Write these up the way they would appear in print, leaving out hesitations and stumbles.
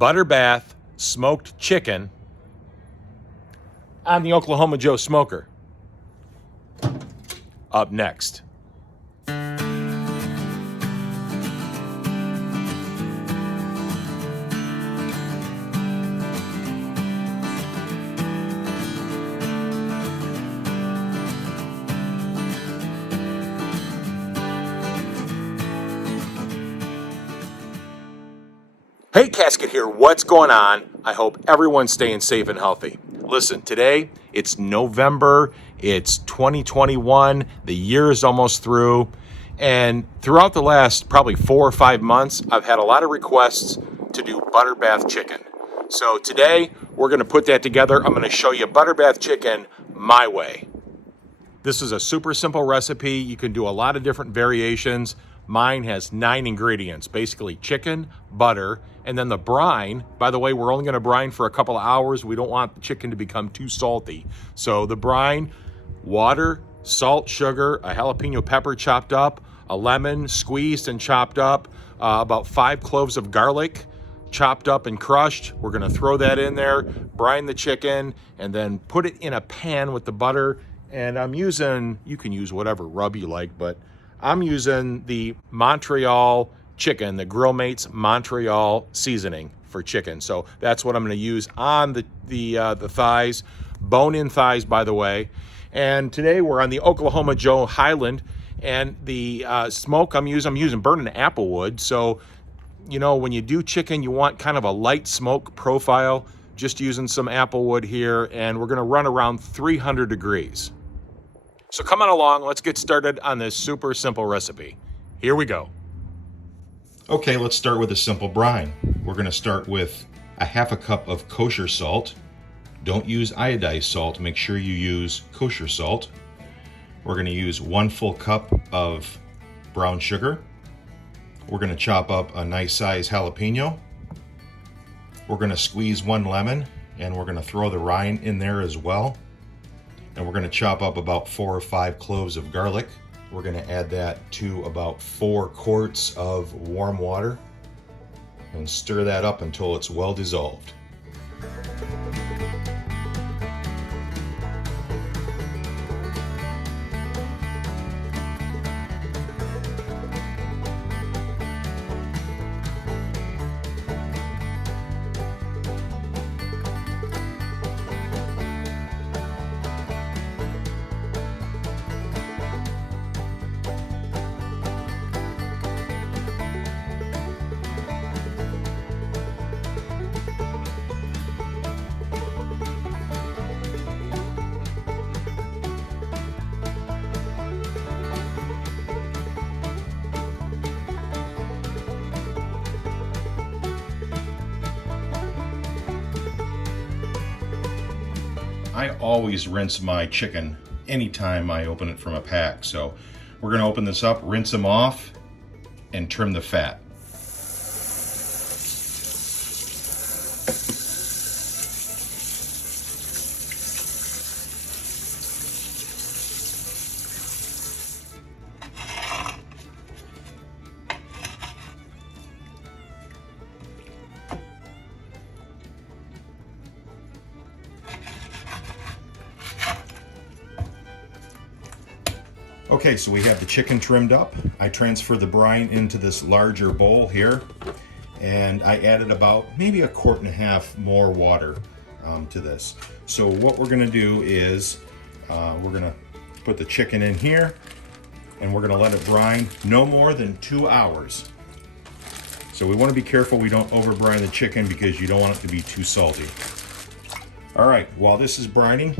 butter bath smoked chicken on the Oklahoma Joe smoker. Up next. Hey, Casket here. What's going on? I hope everyone's staying safe and healthy. Listen, today it's November, it's 2021, the year is almost through, and throughout the last probably 4 or 5 months, I've had a lot of requests to do butter bath chicken. So today we're going to put that together. I'm going to show you butter bath chicken my way. This is a super simple recipe. You can do a lot of different variations. Mine has 9 ingredients, basically chicken, butter, and then the brine. By the way, we're only going to brine for a couple of hours. We don't want the chicken to become too salty. So the brine, water, salt, sugar, a jalapeno pepper chopped up, a lemon squeezed and chopped up, about 5 cloves of garlic chopped up and crushed. We're going to throw that in there, brine the chicken, and then put it in a pan with the butter. And I'm using, you can use whatever rub you like, but I'm using the Montreal chicken, the Grill Mates Montreal seasoning for chicken. So that's what I'm going to use on the thighs, bone-in thighs, by the way. And today we're on the Oklahoma Joe Highland, and the smoke I'm using burning apple wood. So, you know, when you do chicken, you want kind of a light smoke profile. Just using some apple wood here, and we're going to run around 300 degrees. So come on along, let's get started on this super simple recipe. Here we go. Okay, let's start with a simple brine. We're going to start with a half a cup of kosher salt. Don't use iodized salt, make sure you use kosher salt. We're going to use 1 full cup of brown sugar. We're going to chop up a nice size jalapeno. We're going to squeeze 1 lemon, and we're going to throw the rind in there as well. And we're going to chop up about 4 or 5 cloves of garlic. We're going to add that to about 4 quarts of warm water and stir that up until it's well dissolved. I always rinse my chicken anytime I open it from a pack. So we're going to open this up, rinse them off, and trim the fat. Okay, so we have the chicken trimmed up. I transferred the brine into this larger bowl here, and I added about maybe 1.5 quarts more water to this. So what we're gonna do is we're gonna put the chicken in here, and we're gonna let it brine no more than 2 hours. So we wanna be careful we don't over brine the chicken because you don't want it to be too salty. All right, while this is brining,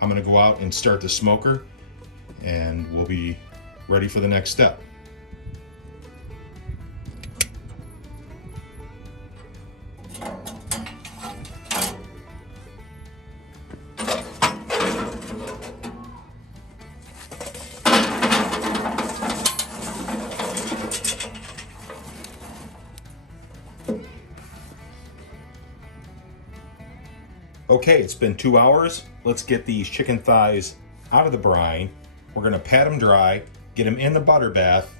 I'm gonna go out and start the smoker, and we'll be ready for the next step. Okay, it's been 2 hours. Let's get these chicken thighs out of the brine. We're gonna pat them dry, get them in the butter bath,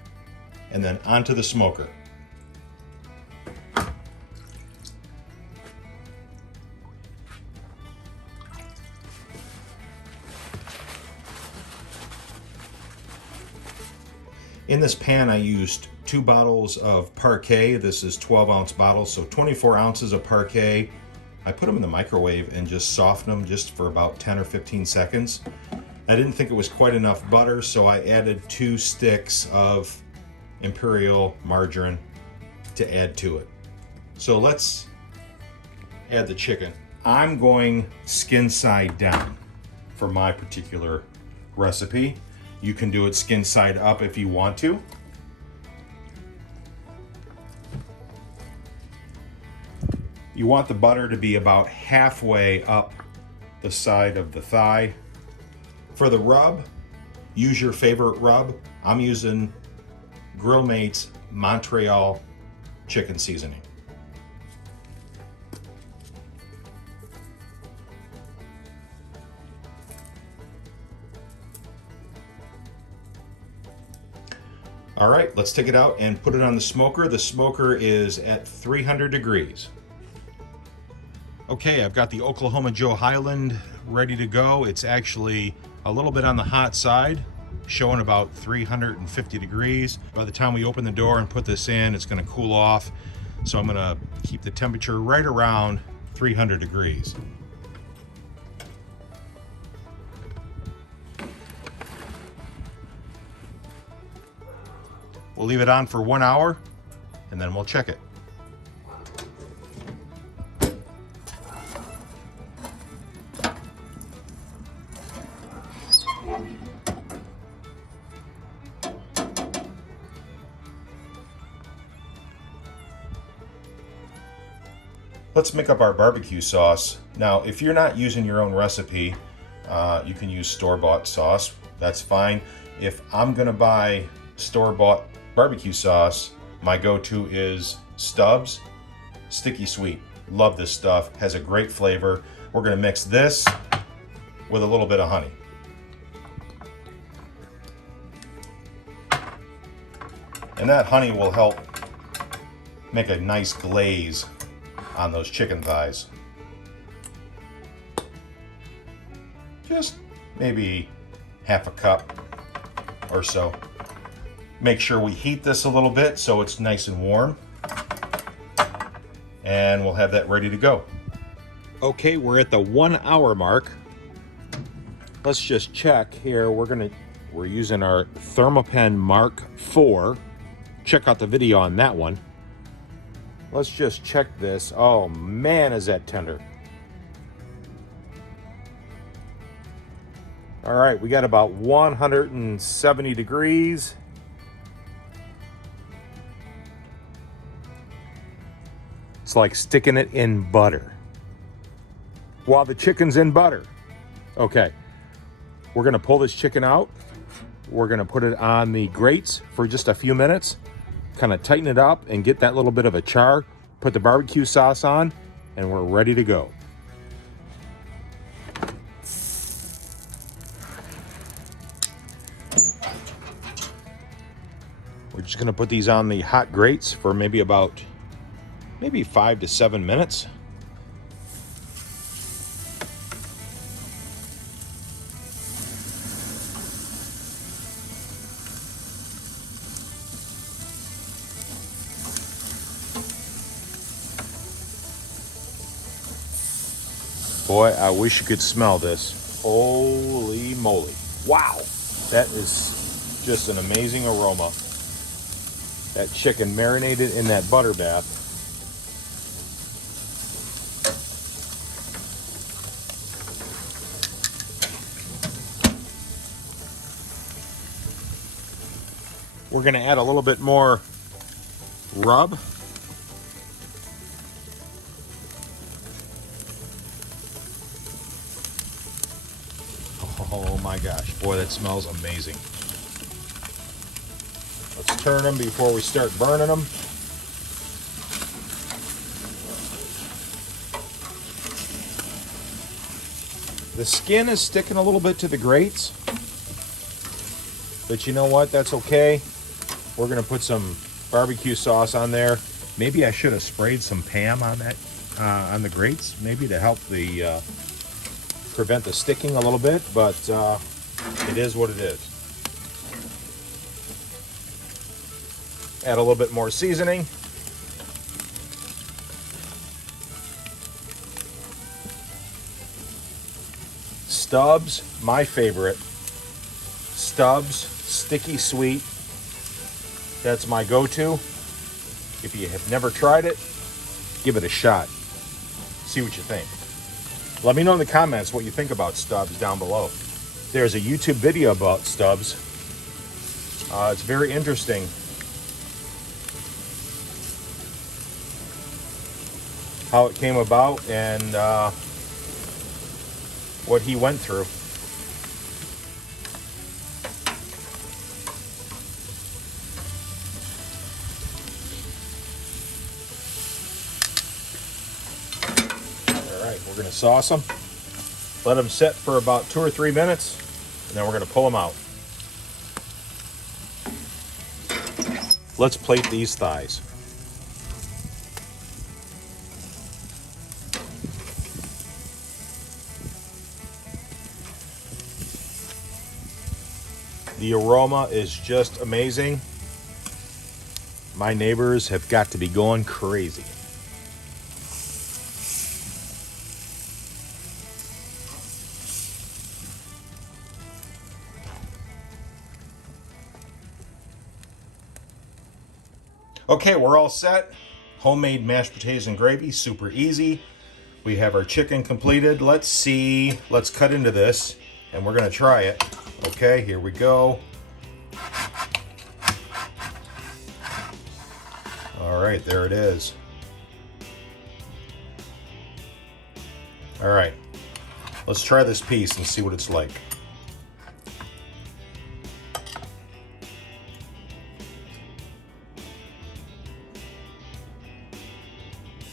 and then onto the smoker. In this pan I used 2 bottles of Parkay. This is 12-ounce bottles, so 24 ounces of Parkay. I put them in the microwave and just softened them just for about 10 or 15 seconds. I didn't think it was quite enough butter, so I added 2 sticks of Imperial margarine to add to it. So let's add the chicken. I'm going skin side down for my particular recipe. You can do it skin side up if you want to. You want the butter to be about halfway up the side of the thigh. For the rub, use your favorite rub. I'm using Grill Mates Montreal chicken seasoning. All right, let's take it out and put it on the smoker. The smoker is at 300 degrees. Okay, I've got the Oklahoma Joe Highland ready to go. It's actually a little bit on the hot side, showing about 350 degrees. By the time we open the door and put this in, it's gonna cool off. So I'm gonna keep the temperature right around 300 degrees. We'll leave it on for 1 hour and then we'll check it. Let's make up our barbecue sauce. Now, if you're not using your own recipe, you can use store-bought sauce. That's fine. If I'm gonna buy store-bought barbecue sauce, my go-to is Stubbs Sticky Sweet. Love this stuff, has a great flavor. We're gonna mix this with a little bit of honey. And that honey will help make a nice glaze on those chicken thighs. Just maybe half a cup or so. Make sure we heat this a little bit so it's nice and warm. And we'll have that ready to go. Okay, we're at the 1 hour mark. Let's just check here. We're using our Thermopen Mark IV. Check out the video on that one. Let's just check this. Oh man, is that tender. All right, we got about 170 degrees. It's like sticking it in butter while the chicken's in butter. Okay, we're gonna pull this chicken out. We're gonna put it on the grates for just a few minutes, kind of tighten it up and get that little bit of a char, put the barbecue sauce on, and we're ready to go. We're just gonna put these on the hot grates for maybe 5 to 7 minutes. Boy, I wish you could smell this. Holy moly. Wow. That is just an amazing aroma. That chicken marinated in that butter bath. We're gonna add a little bit more rub. Oh my gosh, boy, that smells amazing. Let's turn them before we start burning them. The skin is sticking a little bit to the grates, but you know what, that's okay. We're gonna put some barbecue sauce on there. Maybe I should have sprayed some Pam on that, on the grates, maybe to help the prevent the sticking a little bit, but it is what it is. Add a little bit more seasoning. Stubbs, my favorite. Stubbs, sticky sweet. That's my go-to. If you have never tried it, give it a shot. See what you think. Let me know in the comments what you think about Stubbs down below. There's a YouTube video about Stubbs. It's very interesting. How it came about and what he went through. All right, we're gonna sauce them. Let them sit for about 2 or 3 minutes, and then we're gonna pull them out. Let's plate these thighs. The aroma is just amazing. My neighbors have got to be going crazy. Okay, we're all set. Homemade mashed potatoes and gravy, super easy. We have our chicken completed. Let's see, let's cut into this and we're gonna try it. Okay, here we go. All right, there it is. All right, let's try this piece and see what it's like.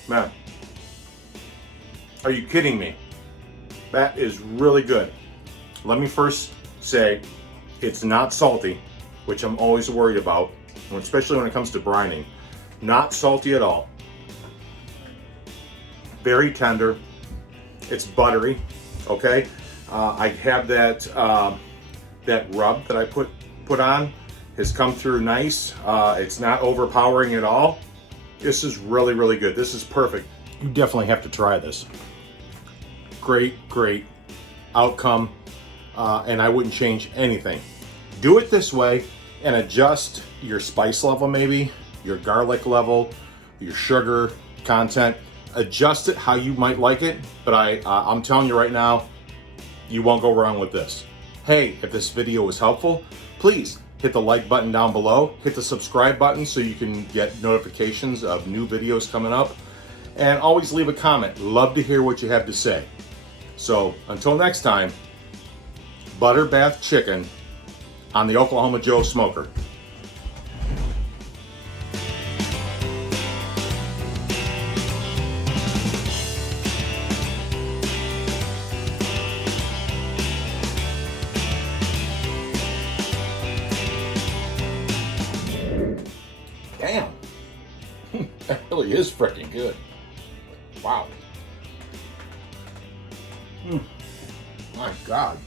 Man, are you kidding me? That is really good. Let me first say it's not salty, which I'm always worried about, especially when it comes to brining. Not salty at all. Very tender. It's buttery. Okay, I have that that rub that I put on has come through nice. It's not overpowering at all. This is really, really good. This is perfect. You definitely have to try this. Great, great outcome, and I wouldn't change anything. Do it this way and adjust your spice level, maybe your garlic level, your sugar content. Adjust it how you might like it, but I'm telling you right now, you won't go wrong with this. Hey, if this video was helpful, please hit the like button down below, hit the subscribe button so you can get notifications of new videos coming up, and always leave a comment. Love to hear what you have to say. So until next time, butter bath chicken on the Oklahoma Joe smoker. Damn, that really is freaking good. Wow. My God.